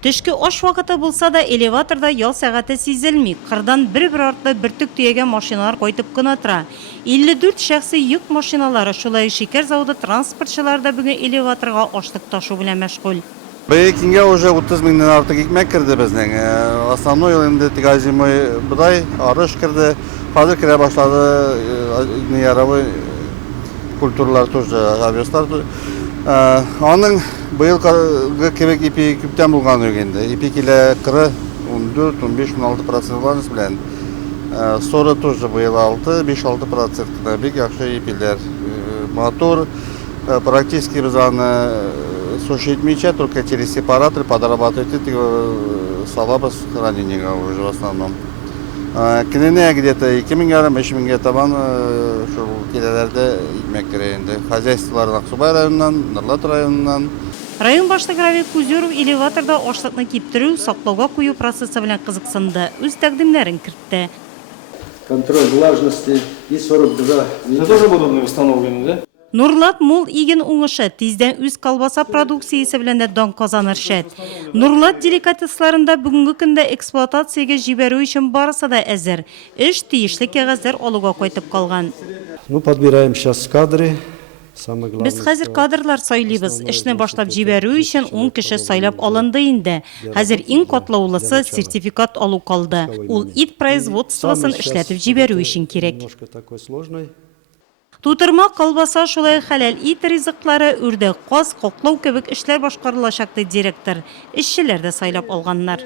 Төшке аш вакыты булса да элеваторда ял сәгате сизелми. Кырдан бер-бер артлы бөртүк төягән машиналар кайтып кына тора. 54 шәхси йөк машиналары, шулай шикәр заводы транспортчылары да бүген элеваторга ашлык ташу белән мәшгуль. Быел кингә уже 30 меңнән артык икмәк керде безнең. Основной инде тигә зимой быдай, арыш керде. Хәзер керә башлады яровой культуралар тоже, авиастар. Аның быел кебек ипи күптән булган инде. Ипи килә 40, 14, 15, 16% булганыз белән. Сора тоже быел 6, 5-6% бик яхшы ипиләр. Мотор практически без аны сушить меча, только через сепаратор подрабатывать салабас хранения уже в основном. Кинене где-то 2000-3000 табан шул килеләрдә икмәк керә инде. Хозяйстволар Аксубай районыннан, Нырлат районыннан. Район башлыгы Равил Кузеров элеваторда ашлыкны киптерү, саклауга кую процессы белән кызыксынды. Үз тәкъдимнәрен кертте. Контроль влажности и 42. Это тоже будут установлены, да? Нурлат мул иген уңышы, тиздән үз колбаса продукциясе белән дә дан казаныр шәт. Нурлат деликатесларында бүгенге көндә эксплуатациягә җибәрү өчен барысы да әзер. Эш тиешле кәгазьләр алуга кайтып калган. Подбираем сейчас кадры. Без хәзер кадрлар сайлыйбыз. Эшне башлап җибәрү өчен 10 кеше сайлап алынды инде. Хәзер иң катлаулысы сертификат алу калды. Ул ит производствосын эшләтеп җибәрү өчен кирәк. Тутырма, колбаса, шулай хәләл ит ризыклары, үрдәк, каз, коклау кебек эшләр башкарылачак ди директор. Эшчеләр дә сайлап алганнар.